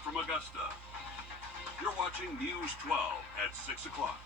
Live from Augusta, you're watching News 12 at 6 o'clock.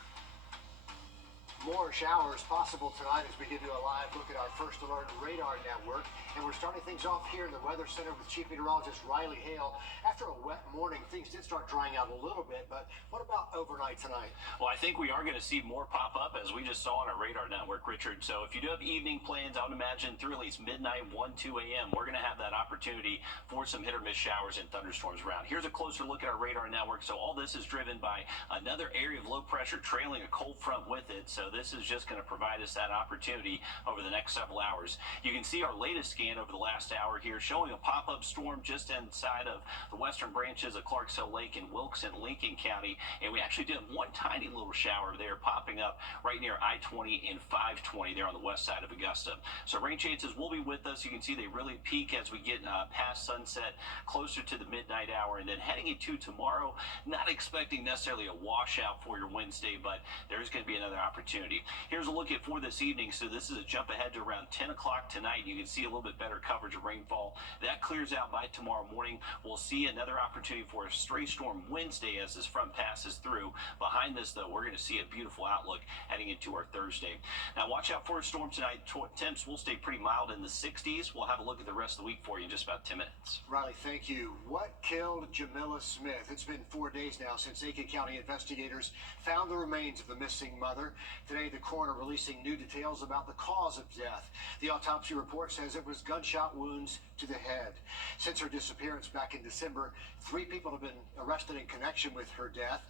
More showers possible tonight as we give you a live look at our First Alert radar network. And we're starting things off here in the Weather Center with Chief Meteorologist Riley Hale. After a wet morning, things did start drying out a little bit, but what about overnight tonight? Well, I think we are going to see more pop up as we just saw on our radar network, Richard. So if you do have evening plans, I would imagine through at least midnight, 1, 2 a.m., we're going to have that opportunity for some hit or miss showers and thunderstorms around. Here's a closer look at our radar network. So all this is driven by another area of low pressure trailing a cold front with it. So this is just going to provide us that opportunity over the next several hours. You can see our latest scan over the last hour here showing a pop-up storm just inside of the western branches of Clarks Hill Lake in Wilkes and Lincoln County. And we actually did one tiny little shower there popping up right near I-20 and 520 there on the west side of Augusta. So rain chances will be with us. You can see they really peak as we get past sunset, closer to the midnight hour. And then heading into tomorrow, not expecting necessarily a washout for your Wednesday, but there's going to be another opportunity. Here's a look at for this evening. So this is a jump ahead to around 10 o'clock tonight. You can see a little bit better coverage of rainfall. That clears out by tomorrow morning. We'll see another opportunity for a stray storm Wednesday as this front passes through. Behind this, though, we're going to see a beautiful outlook heading into our Thursday. Now, watch out for a storm tonight. Temps will stay pretty mild in the 60s. We'll have a look at the rest of the week for you in just about 10 minutes. Riley, thank you. What killed Jamila Smith? It's been 4 days now since Aiken County investigators found the remains of the missing mother. Today, the coroner releasing new details about the cause of death. The autopsy report says it was gunshot wounds to the head. Since her disappearance back in December, 3 people have been arrested in connection with her death.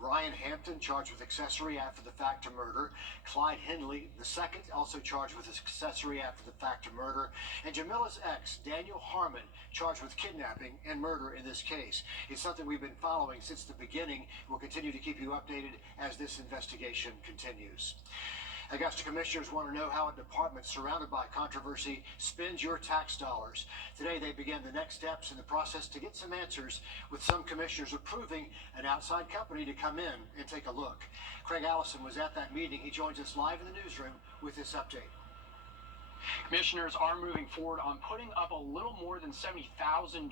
Brian Hampton, charged with accessory after the fact to murder. Clyde Hindley, the second, also charged with accessory after the fact to murder. And Jamila's ex, Daniel Harmon, charged with kidnapping and murder in this case. It's something we've been following since the beginning. We'll continue to keep you updated as this investigation continues. Augusta commissioners want to know how a department surrounded by controversy spends your tax dollars. Today, they began the next steps in the process to get some answers, with some commissioners approving an outside company to come in and take a look. Craig Allison was at that meeting. He joins us live in the newsroom with this update. Commissioners are moving forward on putting up a little more than $70,000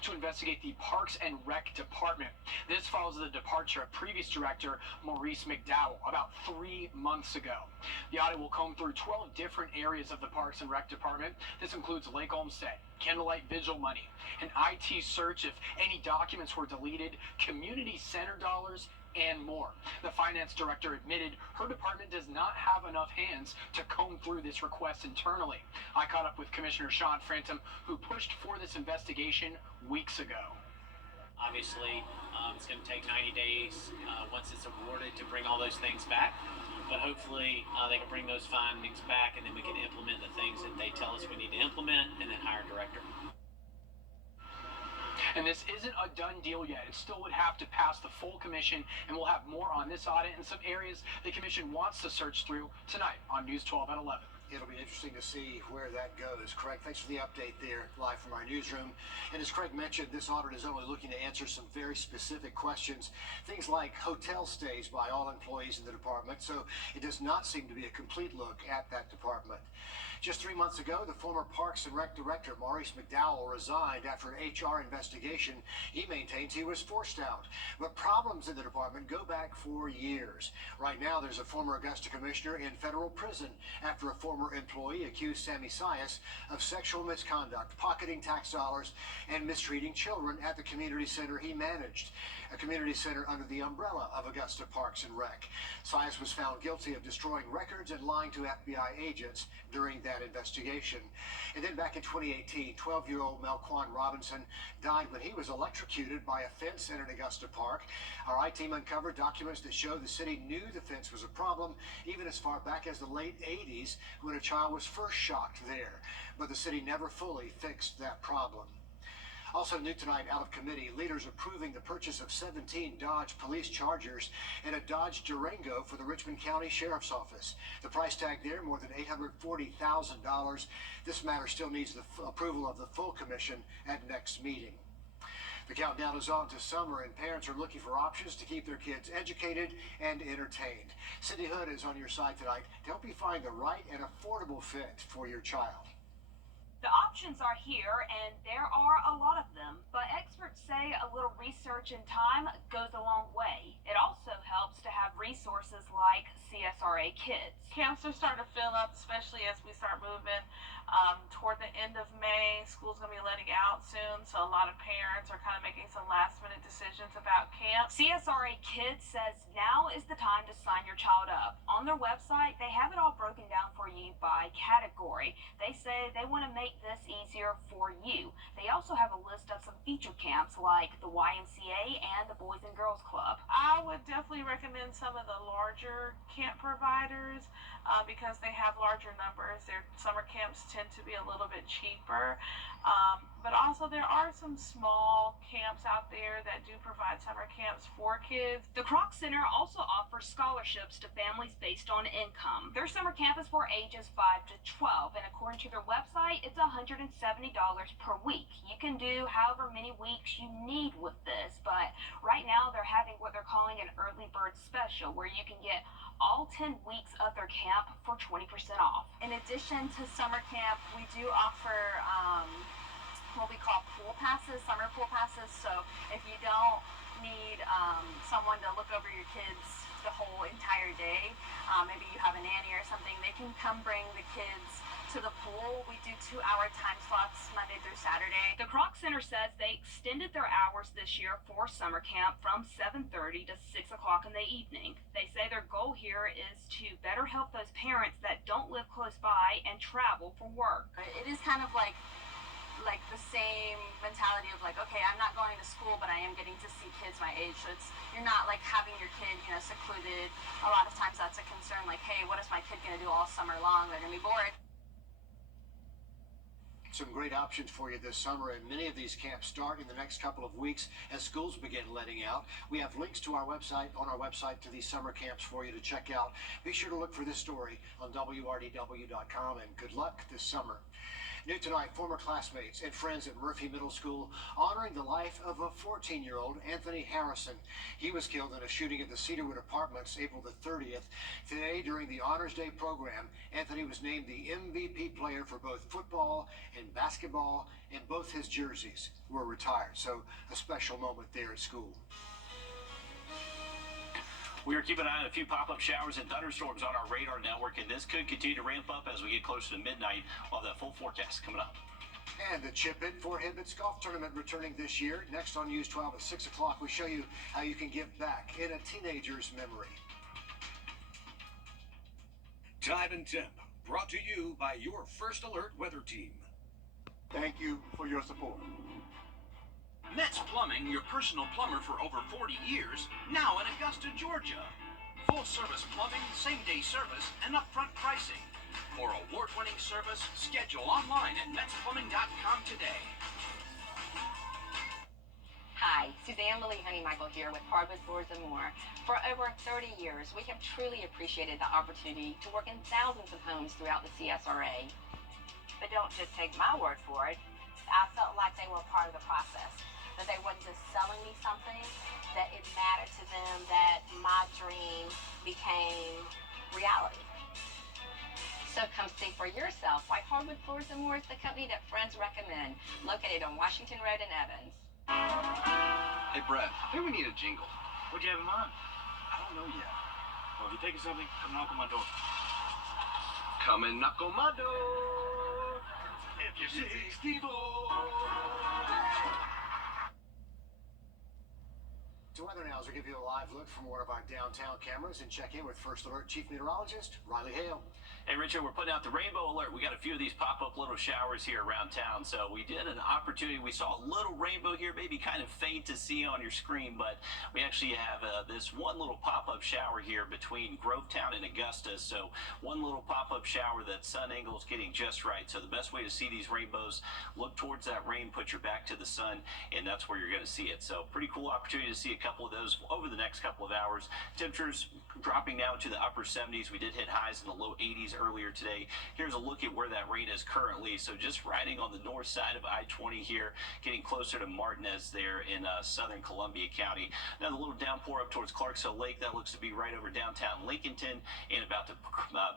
to investigate the Parks and Rec Department. This follows the departure of previous director Maurice McDowell about 3 months ago. The audit will comb through 12 different areas of the Parks and Rec Department. This includes Lake Olmsted, candlelight vigil money, an IT search if any documents were deleted, community center dollars, and more. The finance director admitted her department does not have enough hands to comb through this request internally. I caught up with Commissioner Sean Frantum, who pushed for this investigation weeks ago. Obviously, it's going to take 90 days once it's awarded to bring all those things back. But hopefully they can bring those findings back, and then we can implement the things that they tell us we need to implement, and then hire a director. And this isn't a done deal yet. It still would have to pass the full commission, and we'll have more on this audit and some areas the commission wants to search through tonight on News 12 at 11. It'll be interesting to see where that goes. Craig, thanks for the update there, live from our newsroom. And as Craig mentioned, this audit is only looking to answer some very specific questions, things like hotel stays by all employees in the department, so it does not seem to be a complete look at that department. Just 3 months ago, the former Parks and Rec director, Maurice McDowell, resigned after an HR investigation. He maintains he was forced out. But problems in the department go back for years. Right now, there's a former Augusta commissioner in federal prison after a former employee accused Sammy Sias of sexual misconduct, pocketing tax dollars, and mistreating children at the community center he managed, a community center under the umbrella of Augusta Parks and Rec. Sias was found guilty of destroying records and lying to FBI agents during that investigation. And then back in 2018, 12-year-old Melquan Robinson died when he was electrocuted by a fence in an Augusta park. Our I-team uncovered documents that show the city knew the fence was a problem even as far back as the late 80s when a child was first shocked there. But the city never fully fixed that problem. Also new tonight, out of committee, leaders approving the purchase of 17 Dodge police Chargers and a Dodge Durango for the Richmond County Sheriff's Office. The price tag there, more than $840,000. This matter still needs the approval of the full commission at next meeting. The countdown is on to summer, and parents are looking for options to keep their kids educated and entertained. Cindy Hood is on your side tonight to help you find the right and affordable fit for your child. The options are here, and there are a lot of them, but experts say say a little research and time goes a long way. It also helps to have resources like CSRA Kids. Camps are starting to fill up, especially as we start moving toward the end of May. School's going to be letting out soon, so a lot of parents are kind of making some last-minute decisions about camp. CSRA Kids says now is the time to sign your child up. On their website, they have it all broken down for you by category. They say they want to make this easier for you. They also have a list of some feature camps like the YMCA and the Boys and Girls Club. I would definitely recommend some of the larger camp providers because they have larger numbers. Their summer camps tend to be a little bit cheaper. But also there are some small camps out there that do provide summer camps for kids. The Kroc Center also offers scholarships to families based on income. Their summer camp is for ages 5 to 12, and according to their website, it's $170 per week. You can do however many weeks you need with this, but right now they're having what they're calling an early bird special, where you can get all 10 weeks of their camp for 20% off. In addition to summer camp, we do offer what we call pool passes, summer pool passes. So if you don't need someone to look over your kids the whole entire day, maybe you have a nanny or something, they can come bring the kids to the pool. We do 2-hour time slots Monday through Saturday. The Kroc Center says they extended their hours this year for summer camp from 7:30 to 6 o'clock in the evening. They say their goal here is to better help those parents that don't live close by and travel for work. It is kind of like the same mentality of like, okay, I'm not going to school, but I am getting to see kids my age. So you're not like having your kid, secluded. A lot of times that's a concern, like, hey, what is my kid going to do all summer long? They're going to be bored. Some great options for you this summer, and many of these camps start in the next couple of weeks as schools begin letting out. We have links to our website, on our website, to these summer camps for you to check out. Be sure to look for this story on WRDW.com, and good luck this summer. New tonight, former classmates and friends at Murphy Middle School honoring the life of a 14-year-old, Anthony Harrison. He was killed in a shooting at the Cedarwood Apartments April the 30th. Today, during the Honors Day program, Anthony was named the MVP player for both football and basketball, and both his jerseys were retired. So a special moment there at school. We are keeping an eye on a few pop-up showers and thunderstorms on our radar network, and this could continue to ramp up as we get closer to midnight. We'll have that full forecast coming up. And the Chip It for Hibbets Golf Tournament returning this year. Next on News 12 at 6 o'clock, we show you how you can give back in a teenager's memory. Time and Temp, brought to you by your First Alert weather team. Thank you for your support. Metz Plumbing, your personal plumber for over 40 years, now in Augusta, Georgia. Full-service plumbing, same-day service, and upfront pricing. For award-winning service, schedule online at metzplumbing.com today. Hi, Suzanne Lily Honeymichael here with Hardwood Floors and More. For over 30 years, we have truly appreciated the opportunity to work in thousands of homes throughout the CSRA. But don't just take my word for it. I felt like they were part of the process. That they weren't just selling me something, that it mattered to them that my dream became reality. So come see for yourself why Hardwood Floors and More is the company that friends recommend, located on Washington Road in Evans. Hey, Brett, I think we need a jingle. What'd you have in mind? I don't know yet. Well, if you're taking something, come knock on my door. Come and knock on my door. If you're 64. To weather now as we give you a live look from one of our downtown cameras and check in with First Alert Chief Meteorologist Riley Hale. Hey, Richard, we're putting out the rainbow alert. We got a few of these pop-up little showers here around town. So we did an opportunity. We saw a little rainbow here, maybe kind of faint to see on your screen, but we actually have this one little pop-up shower here between Grovetown and Augusta. So one little pop-up shower that sun angle is getting just right. So the best way to see these rainbows, look towards that rain, put your back to the sun, and that's where you're going to see it. So pretty cool opportunity to see a couple of those. over the next couple of hours. Temperatures dropping now to the upper 70s. We did hit highs in the low 80s earlier today. Here's a look at where that rain is currently. So just riding on the north side of I-20 here, getting closer to Martinez there in southern Columbia County. Now the little downpour up towards Clarksville Lake, that looks to be right over downtown Lincolnton and about to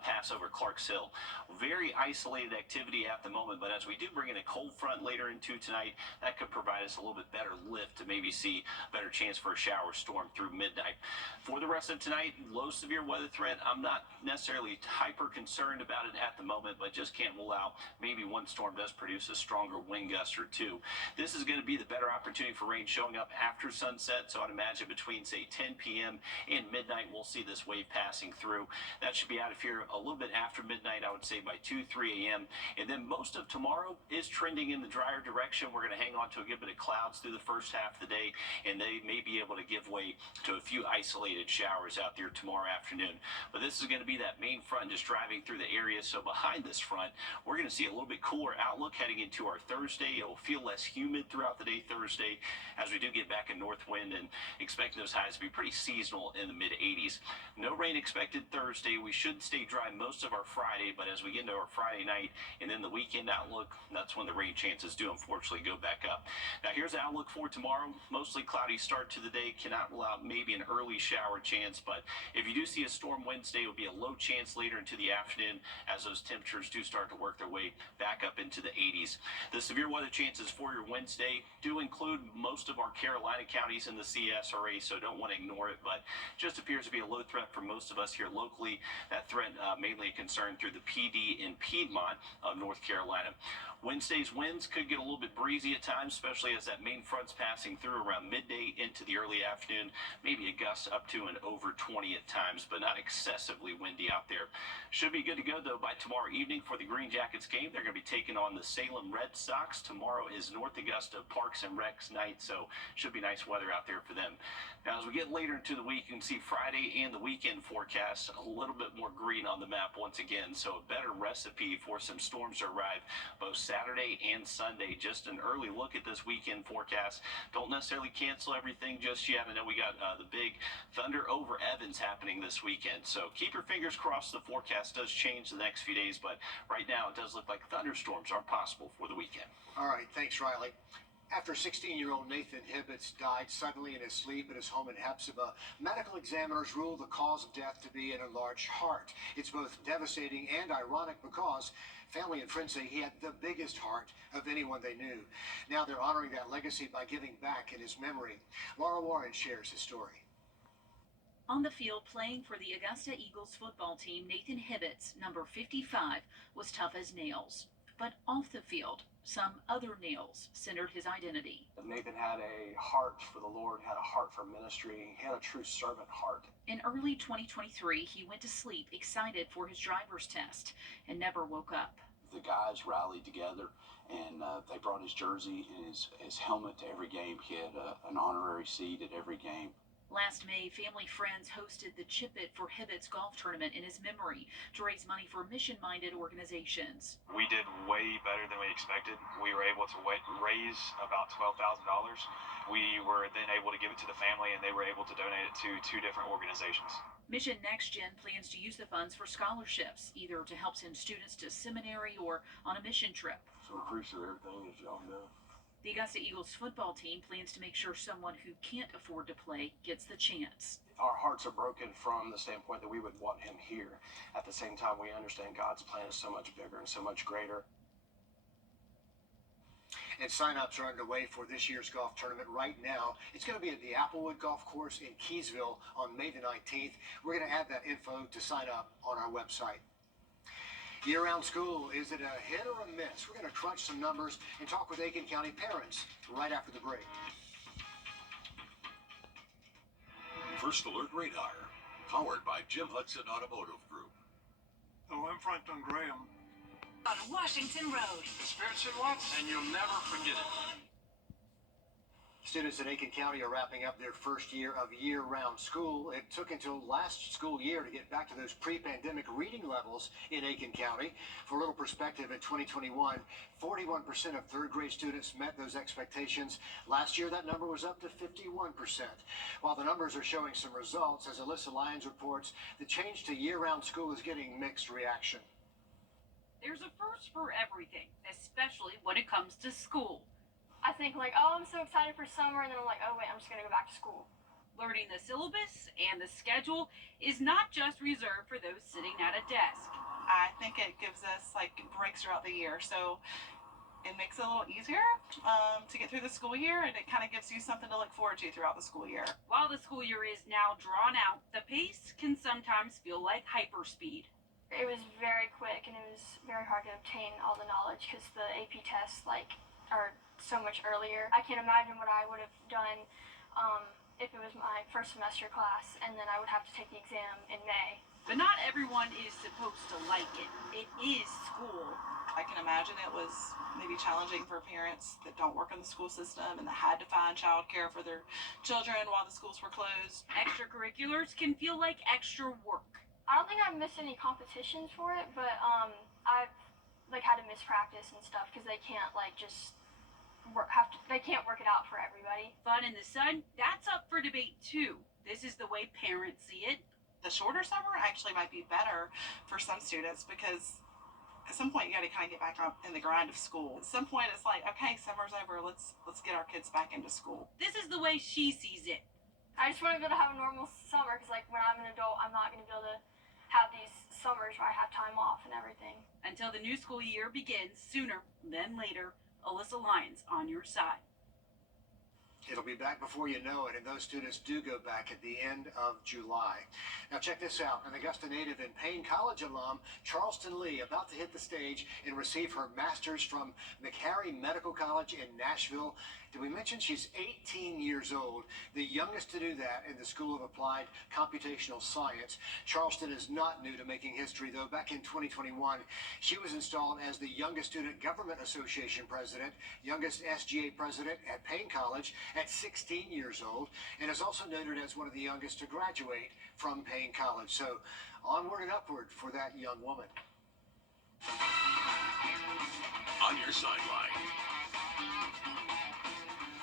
pass over Clarks Hill. Very isolated activity at the moment, but as we do bring in a cold front later into tonight, that could provide us a little bit better lift to maybe see a better chance for a shower storm through midnight. For the rest of tonight, low severe weather threat. I'm not necessarily hyper concerned about it at the moment, but just can't rule out maybe one storm does produce a stronger wind gust or two. This is going to be the better opportunity for rain showing up after sunset, so I'd imagine between, say, 10 p.m. and midnight, we'll see this wave passing through. That should be out of here a little bit after midnight, I would say by 2, 3 a.m. And then most of tomorrow is trending in the drier direction. We're going to hang on to a good bit of clouds through the first half of the day, and they may be able to give way to a few isolated showers out there tomorrow afternoon. But this is going to be that main front just driving through the area. So behind this front, we're going to see a little bit cooler outlook heading into our Thursday. It will feel less humid throughout the day Thursday as we do get back in north wind, and expect those highs to be pretty seasonal in the mid 80s. No rain expected Thursday. We should stay dry most of our Friday, but as we get into our Friday night and then the weekend outlook, that's when the rain chances do unfortunately go back up. Now here's the outlook for tomorrow. Mostly cloudy start to the day. Cannot rule out maybe an early shower chance, but if you do see a storm Wednesday, it will be a low chance later into the afternoon as those temperatures do start to work their way back up into the 80s. The severe weather chances for your Wednesday do include most of our Carolina counties in the CSRA, so don't want to ignore it, but just appears to be a low threat for most of us here locally. That threat mainly a concern through the PD and Piedmont of North Carolina. Wednesday's winds could get a little bit breezy at times, especially as that main front's passing through around midday into the early afternoon. Maybe a gust up to and over 20 at times, but not excessively windy out there. Should be good to go, though, by tomorrow evening for the Green Jackets game. They're going to be taking on the Salem Red Sox. Tomorrow is North Augusta Parks and Recs night, so should be nice weather out there for them. Now, as we get later into the week, you can see Friday and the weekend forecast a little bit more green on the map once again, so a better recipe for some storms to arrive both Saturday and Sunday. Just an early look at this weekend forecast. Don't necessarily cancel everything just yet. I know we got the big Thunder over Evans happening this weekend, so keep your fingers crossed. The forecast does change the next few days, but right now it does look like thunderstorms are possible for the weekend. All right, thanks, Riley. After 16-year-old Nathan Hibbets died suddenly in his sleep at his home in Hepzibah, medical examiners ruled the cause of death to be an enlarged heart. It's both devastating and ironic because family and friends say he had the biggest heart of anyone they knew. Now they're honoring that legacy by giving back in his memory. Laura Warren shares his story. On the field playing for the Augusta Eagles football team, Nathan Hibbets, number 55, was tough as nails. But off the field, some other nails centered his identity. Nathan had a heart for the Lord, had a heart for ministry. He had a true servant heart. In early 2023, he went to sleep excited for his driver's test and never woke up. The guys rallied together and they brought his jersey and his helmet to every game. He had an honorary seat at every game. Last May, family friends hosted the Chip It for Hibbets golf tournament in his memory to raise money for mission-minded organizations. We did way better than we expected. We were able to raise about $12,000. We were then able to give it to the family, and they were able to donate it to 2 different organizations. Mission Next Gen plans to use the funds for scholarships, either to help send students to seminary or on a mission trip. So appreciate everything that y'all do. The Augusta Eagles football team plans to make sure someone who can't afford to play gets the chance. Our hearts are broken from the standpoint that we would want him here. At the same time, we understand God's plan is so much bigger and so much greater. And sign-ups are underway for this year's golf tournament right now. It's going to be at the Applewood Golf Course in Keysville on May the 19th. We're going to add that info to sign up on our website. Year-round school, is it a hit or a miss? We're going to crunch some numbers and talk with Aiken County parents right after the break. First Alert Radar, powered by Jim Hudson Automotive Group. Oh, I'm Franklin Graham. On Washington Road. Experience it once, and you'll never forget it. Students in Aiken County are wrapping up their first year of year-round school. It took until last school year to get back to those pre-pandemic reading levels in Aiken County. For a little perspective, in 2021, 41% of third-grade students met those expectations. Last year, that number was up to 51%. While the numbers are showing some results, as Alyssa Lyons reports, the change to year-round school is getting mixed reaction. There's a first for everything, especially when it comes to school. I think like, oh, I'm so excited for summer, and then I'm like, oh wait, I'm just gonna go back to school. Learning the syllabus and the schedule is not just reserved for those sitting at a desk. I think it gives us like breaks throughout the year, so it makes it a little easier to get through the school year, and it kind of gives you something to look forward to throughout the school year. While the school year is now drawn out, the pace can sometimes feel like hyperspeed. It was very quick, and it was very hard to obtain all the knowledge because the AP tests are so much earlier. I can't imagine what I would have done if it was my first semester class, and then I would have to take the exam in May. But not everyone is supposed to like it. It is school. I can imagine it was maybe challenging for parents that don't work in the school system and that had to find childcare for their children while the schools were closed. Extracurriculars can feel like extra work. I don't think I've missed any competitions for it, but I've had to miss practice and stuff because they can't they can't work it out for everybody. Fun in the sun, that's up for debate too. This is the way parents see it. The shorter summer actually might be better for some students because at some point you got to kind of get back on in the grind of school. At some point it's like, okay, summer's over, let's get our kids back into school. This is the way she sees it. I just want to be able to have a normal summer because when I'm an adult, I'm not going to be able to have these summers where I have time off and everything. Until the new school year begins sooner than later, Alyssa Lyons on your side. It'll be back before you know it, and those students do go back at the end of July. Now check this out. An Augusta native and Payne College alum, Charleston Lee, about to hit the stage and receive her master's from McHarry Medical College in Nashville. Did we mention she's 18 years old, the youngest to do that in the School of Applied Computational Science? Charleston is not new to making history, though. Back in 2021, she was installed as the youngest Student Government Association president, youngest SGA president at Payne College at 16 years old, and is also noted as one of the youngest to graduate from Payne College. So onward and upward for that young woman. On your sideline.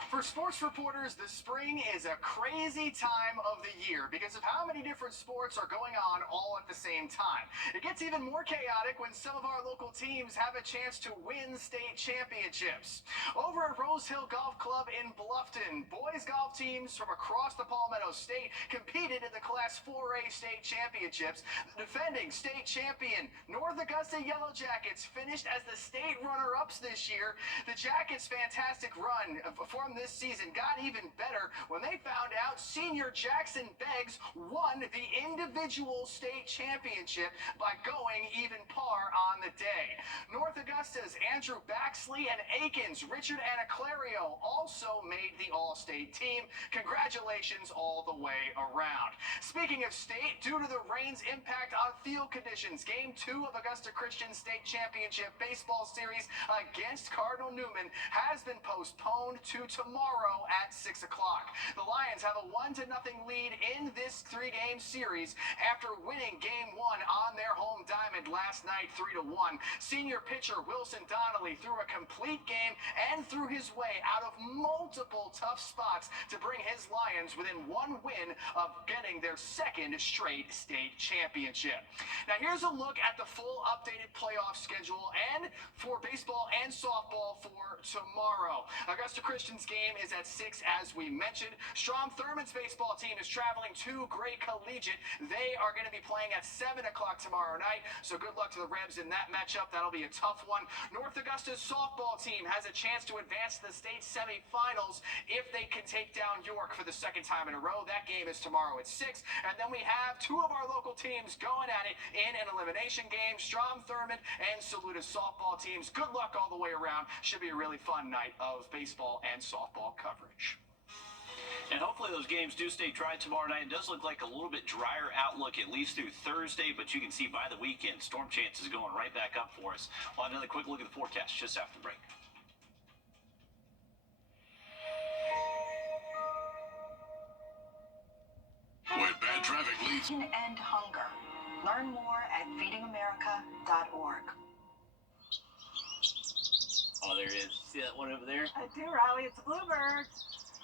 For sports reporters, the spring is a crazy time of the year because of how many different sports are going on all at the same time. It gets even more chaotic when some of our local teams have a chance to win state championships. Over at Rose Hill Golf Club in Bluffton, boys golf teams from across the Palmetto State competed in the Class 4A state championships. The defending state champion North Augusta Yellow Jackets finished as the state runner-ups this year. The Jackets' fantastic run from this season got even better when they found out senior Jackson Beggs won the individual state championship by going even par on the day. North Augusta's Andrew Baxley and Aiken's Richard Anaclario also made the all-state team. Congratulations all the way around. Speaking of state, due to the rain's impact on field conditions, Game 2 of Augusta Christian State Championship Baseball Series against Cardinal Newman has been postponed to tomorrow at 6 o'clock. The Lions have a 1-0 lead in this three-game series after winning Game 1 on their home diamond last night 3-1. Senior pitcher Wilson Donnelly threw a complete game and threw his way out of multiple tough spots to bring his Lions within one win of getting their second straight state championship. Now here's a look at the full updated playoff schedule and for baseball and softball for tomorrow. Augusta Christian's game is at 6, as we mentioned. Strom Thurmond's baseball team is traveling to Gray Collegiate. They are going to be playing at 7 o'clock tomorrow night, so good luck to the Rebs in that matchup. That'll be a tough one. North Augusta's softball team has a chance to advance to the state semifinals if they can take down York for the second time in a row. That game is tomorrow at 6, and then we have two of our local teams going at it in an elimination game, Strom Thurmond and Saluda's softball teams. Good luck all the way around. Should be a really fun night of baseball and softball coverage. And hopefully those games do stay dry tomorrow night. It does look like a little bit drier outlook at least through Thursday, but you can see by the weekend, storm chances going right back up for us. We'll have another quick look at the forecast just after the break. Can end hunger. Learn more at feedingamerica.org. Oh, there it is. See that one over there? I do, Riley. It's a bluebird.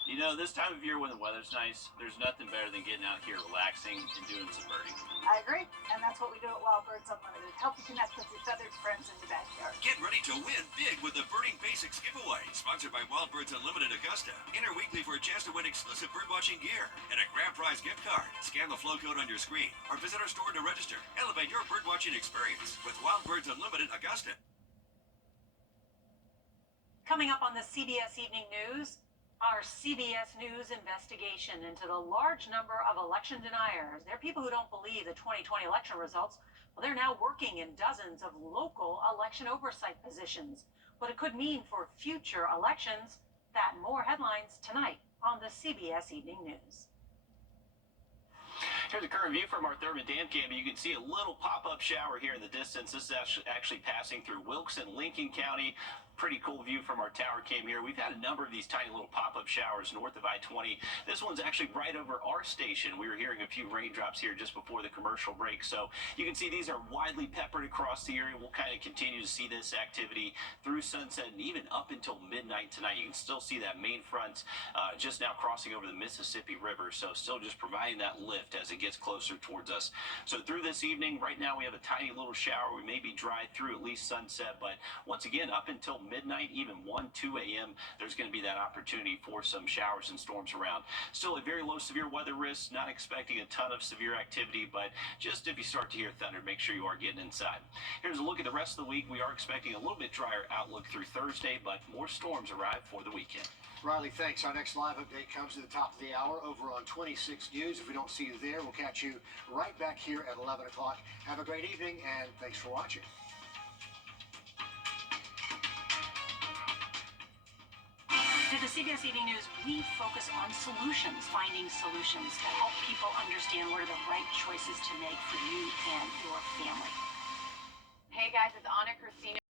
You know, this time of year when the weather's nice, there's nothing better than getting out here relaxing and doing some birding. I agree, and that's what we do at Wild Birds Unlimited. Help you connect with your feathered friends in your backyard. Get ready to win big with the Birding Basics giveaway, sponsored by Wild Birds Unlimited Augusta. Enter weekly for a chance to win exclusive birdwatching gear and a grand prize gift card. Scan the flow code on your screen or visit our store to register. Elevate your birdwatching experience with Wild Birds Unlimited Augusta. Coming up on the CBS Evening News, our CBS News investigation into the large number of election deniers. They're people who don't believe the 2020 election results. Well, they're now working in dozens of local election oversight positions. What it could mean for future elections. That and more headlines tonight on the CBS Evening News. Here's a current view from our Thurman Dam camp. You can see a little pop-up shower here in the distance. This is actually passing through Wilkes and Lincoln County. Pretty cool view from our tower cam here. We've had a number of these tiny little pop-up showers north of I-20. This one's actually right over our station. We were hearing a few raindrops here just before the commercial break. So you can see these are widely peppered across the area. We'll kind of continue to see this activity through sunset and even up until midnight tonight. You can still see that main front just now crossing over the Mississippi River. So still just providing that lift as it gets closer towards us. So through this evening, right now we have a tiny little shower. We may be dry through at least sunset, but once again, up until midnight, even 1, 2 a.m., there's going to be that opportunity for some showers and storms around. Still a very low severe weather risk, not expecting a ton of severe activity, but just if you start to hear thunder, make sure you are getting inside. Here's a look at the rest of the week. We are expecting a little bit drier outlook through Thursday, but more storms arrive for the weekend. Riley, thanks. Our next live update comes at the top of the hour over on 26 News. If we don't see you there, we'll catch you right back here at 11 o'clock. Have a great evening, and thanks for watching. To the CBS Evening News, we focus on solutions, finding solutions to help people understand what are the right choices to make for you and your family. Hey guys, it's Anna Christina.